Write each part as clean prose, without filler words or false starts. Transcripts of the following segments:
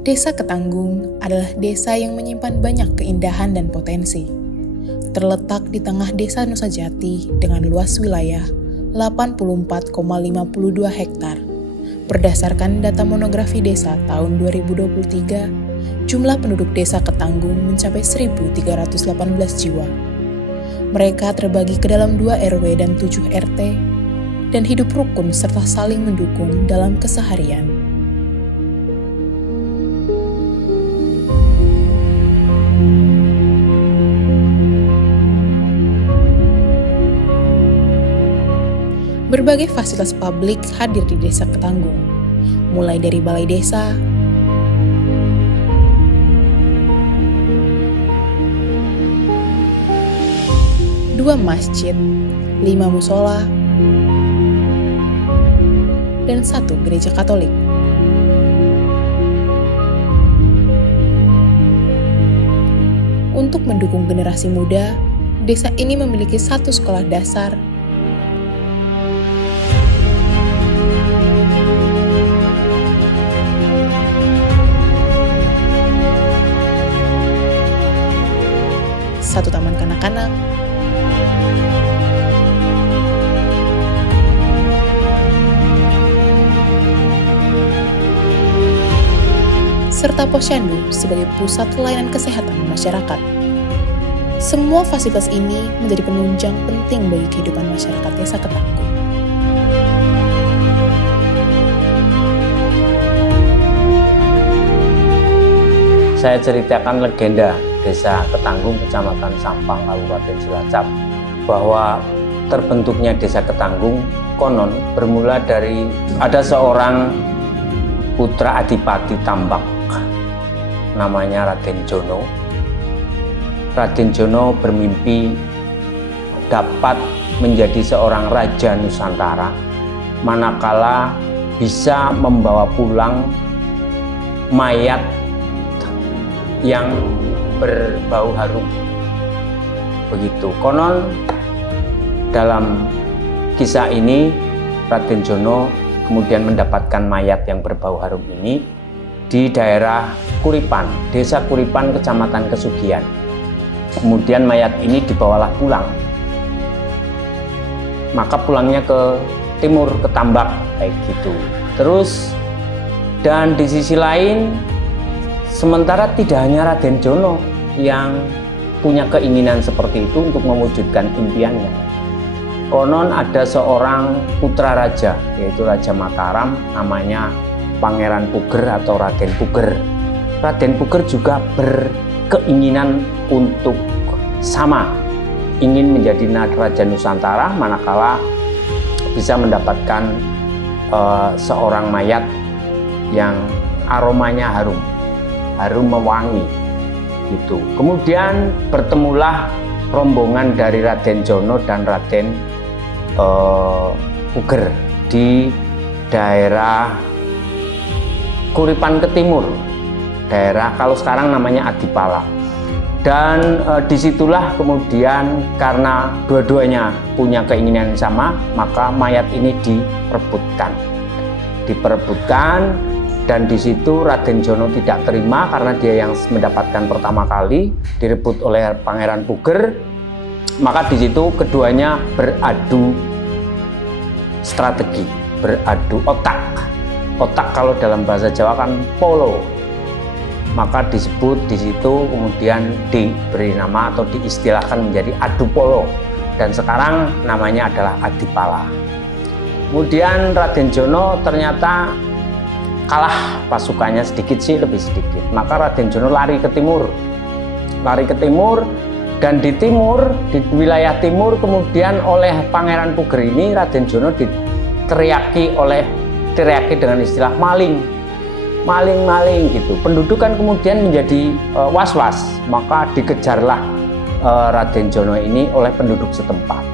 Desa Ketanggung adalah desa yang menyimpan banyak keindahan dan potensi. Terletak di tengah Desa Nusa Jati dengan luas wilayah 84,52 hektar. Berdasarkan data monografi desa tahun 2023, jumlah penduduk Desa Ketanggung mencapai 1.318 jiwa. Mereka terbagi ke dalam 2 RW dan 7 RT, dan hidup rukun serta saling mendukung dalam keseharian. Berbagai fasilitas publik hadir di Desa Ketanggung, mulai dari balai desa, dua masjid, 5 musola, dan 1 gereja Katolik. Untuk mendukung generasi muda, desa ini memiliki 1 sekolah dasar, 1 taman kanak-kanak, serta posyandu sebagai pusat layanan kesehatan masyarakat. Semua fasilitas ini menjadi penunjang penting bagi kehidupan masyarakat Desa Ketanggung. Saya ceritakan legenda Desa Ketanggung, Kecamatan Sampang, Kabupaten Cilacap, bahwa terbentuknya Desa Ketanggung konon bermula dari ada seorang putra Adipati Tambak, namanya Raden Jono. Raden Jono bermimpi dapat menjadi seorang raja Nusantara, manakala bisa membawa pulang mayat yang berbau harum. Begitu konon dalam kisah ini, Raden Jono kemudian mendapatkan mayat yang berbau harum ini di daerah Kuripan, Desa Kuripan, Kecamatan Kesugihan. Kemudian mayat ini dibawalah pulang, maka pulangnya ke timur, ke Tambak, kayak gitu. Terus, dan di sisi lain, sementara tidak hanya Raden Jono yang punya keinginan seperti itu untuk mewujudkan impiannya. Konon ada seorang putra raja, yaitu Raja Mataram, namanya Pangeran Puger atau Raden Puger. Raden Puger juga berkeinginan untuk sama, ingin menjadi Raja Nusantara, manakala bisa mendapatkan seorang mayat yang aromanya harum mewangi gitu. Kemudian bertemulah rombongan dari Raden Jono dan Raden Puger di daerah Kuripan ke timur, daerah kalau sekarang namanya Adipala. Dan disitulah kemudian karena dua-duanya punya keinginan yang sama, maka mayat ini diperebutkan. Dan di situ Raden Jono tidak terima karena dia yang mendapatkan pertama kali, direbut oleh Pangeran Puger. Maka di situ keduanya beradu strategi, beradu otak. Otak kalau dalam bahasa Jawa kan polo. Maka disebut di situ kemudian diberi nama atau diistilahkan menjadi adu polo. Dan sekarang namanya adalah Adipala. Kemudian Raden Jono ternyata kalah pasukannya lebih sedikit. Maka Raden Jono lari ke timur, dan di wilayah timur kemudian oleh Pangeran Puger ini Raden Jono diteriaki dengan istilah maling gitu. Penduduk kan kemudian menjadi was-was, maka dikejarlah Raden Jono ini oleh penduduk setempat,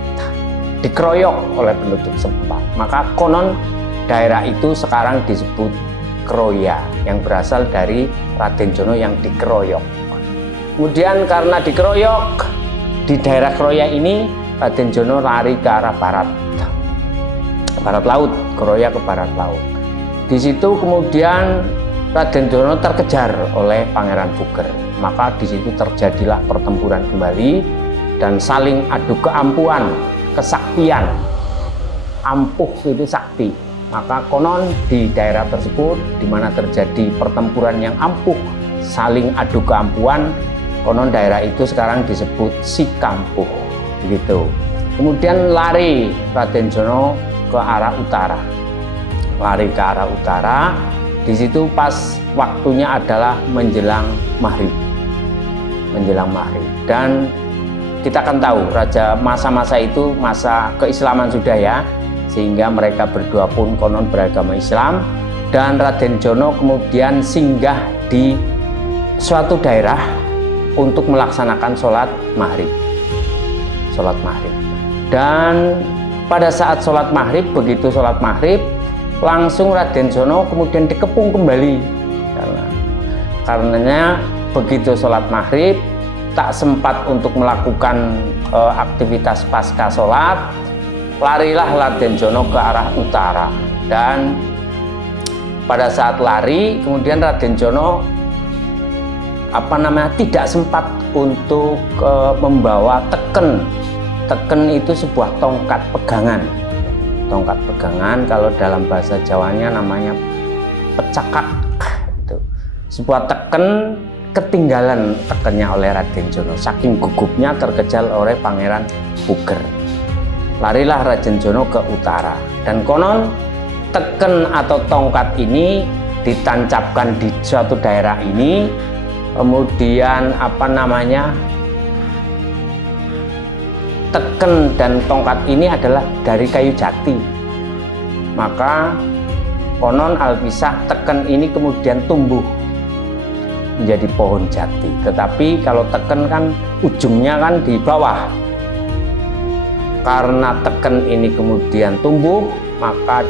dikeroyok oleh penduduk setempat. Maka konon daerah itu sekarang disebut Kroya, yang berasal dari Raden Jono yang dikeroyok. Kemudian karena dikeroyok di daerah Kroya ini, Raden Jono lari ke arah barat laut, Kroya ke barat laut. Di situ kemudian Raden Jono terkejar oleh Pangeran Puger. Maka di situ terjadilah pertempuran kembali dan saling adu keampuhan, kesaktian. Ampuh itu sakti. Maka konon di daerah tersebut di mana terjadi pertempuran yang ampuh, saling adu keampuhan, konon daerah itu sekarang disebut Sikampuh. Begitu. Kemudian lari Raden Jono ke arah utara. Lari ke arah utara. Di situ pas waktunya adalah menjelang maghrib. Menjelang maghrib. Dan kita kan tahu raja masa-masa itu masa keislaman sudah ya, sehingga mereka berdua pun konon beragama Islam. Dan Raden Jono kemudian singgah di suatu daerah untuk melaksanakan sholat maghrib. Sholat maghrib. Dan pada saat sholat maghrib, begitu sholat maghrib, langsung Raden Jono kemudian dikepung kembali. Karenanya begitu sholat maghrib, tak sempat untuk melakukan aktivitas pasca sholat, larilah Raden Jono ke arah utara. Dan pada saat lari, kemudian Raden Jono tidak sempat untuk membawa teken. Teken itu sebuah tongkat pegangan. Tongkat pegangan kalau dalam bahasa Jawanya namanya pecakak. Itu sebuah teken, ketinggalan tekennya oleh Raden Jono, saking gugupnya terkejar oleh Pangeran Puger. Larilah Raden Jono ke utara, dan konon teken atau tongkat ini ditancapkan di suatu daerah ini, kemudian teken dan tongkat ini adalah dari kayu jati. Maka konon alkisah teken ini kemudian tumbuh menjadi pohon jati. Tetapi kalau teken kan ujungnya kan di bawah. Karena teken ini kemudian tumbuh, maka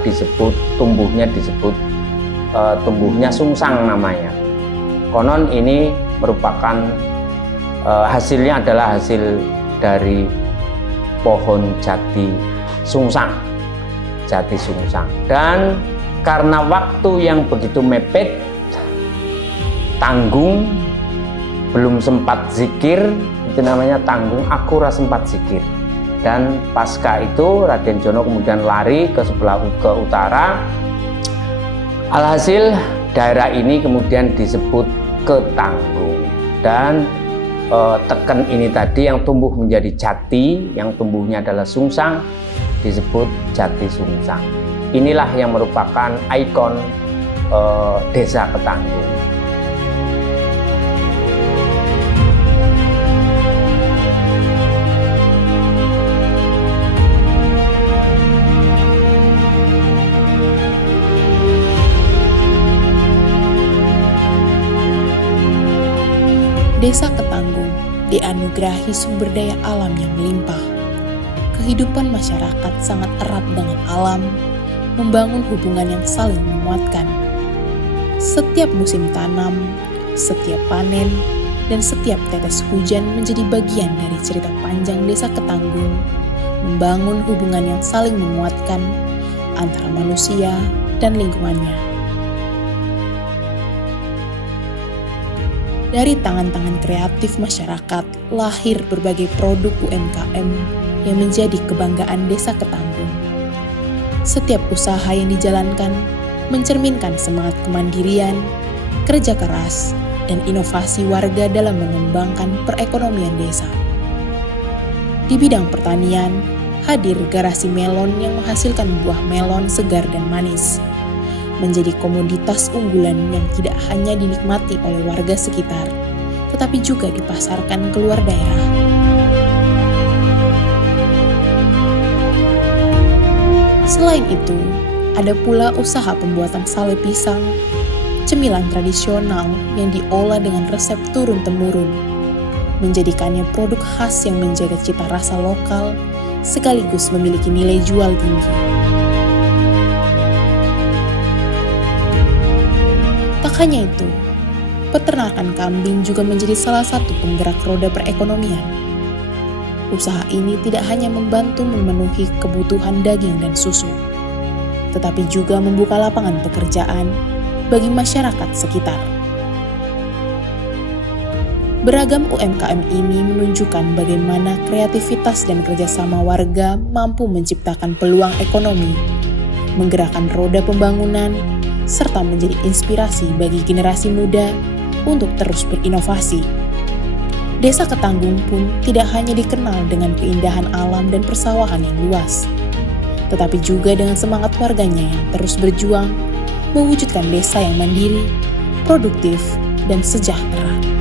tumbuhnya sungsang namanya. Konon ini merupakan hasilnya adalah hasil dari pohon jati sungsang. Dan karena waktu yang begitu mepet, tanggung, belum sempat zikir, itu namanya tanggung, aku ora sempat zikir. Dan pasca itu Raden Jono kemudian lari ke utara. Alhasil daerah ini kemudian disebut Ketanggung. Dan teken ini tadi yang tumbuh menjadi jati, yang tumbuhnya adalah sungsang, disebut jati sungsang. Inilah yang merupakan ikon desa Ketanggung. Desa Ketanggung dianugerahi sumber daya alam yang melimpah. Kehidupan masyarakat sangat erat dengan alam, membangun hubungan yang saling menguatkan. Setiap musim tanam, setiap panen, dan setiap tetes hujan menjadi bagian dari cerita panjang Desa Ketanggung, membangun hubungan yang saling menguatkan antara manusia dan lingkungannya. Dari tangan-tangan kreatif masyarakat, lahir berbagai produk UMKM yang menjadi kebanggaan Desa Ketanggung. Setiap usaha yang dijalankan mencerminkan semangat kemandirian, kerja keras, dan inovasi warga dalam mengembangkan perekonomian desa. Di bidang pertanian, hadir garasi melon yang menghasilkan buah melon segar dan manis, menjadi komoditas unggulan yang tidak hanya dinikmati oleh warga sekitar, tetapi juga dipasarkan keluar daerah. Selain itu, ada pula usaha pembuatan sale pisang, cemilan tradisional yang diolah dengan resep turun-temurun, menjadikannya produk khas yang menjaga cita rasa lokal, sekaligus memiliki nilai jual tinggi. Tak hanya itu, peternakan kambing juga menjadi salah satu penggerak roda perekonomian. Usaha ini tidak hanya membantu memenuhi kebutuhan daging dan susu, tetapi juga membuka lapangan pekerjaan bagi masyarakat sekitar. Beragam UMKM ini menunjukkan bagaimana kreativitas dan kerjasama warga mampu menciptakan peluang ekonomi, menggerakkan roda pembangunan, serta menjadi inspirasi bagi generasi muda untuk terus berinovasi. Desa Ketanggung pun tidak hanya dikenal dengan keindahan alam dan persawahan yang luas, tetapi juga dengan semangat warganya yang terus berjuang mewujudkan desa yang mandiri, produktif, dan sejahtera.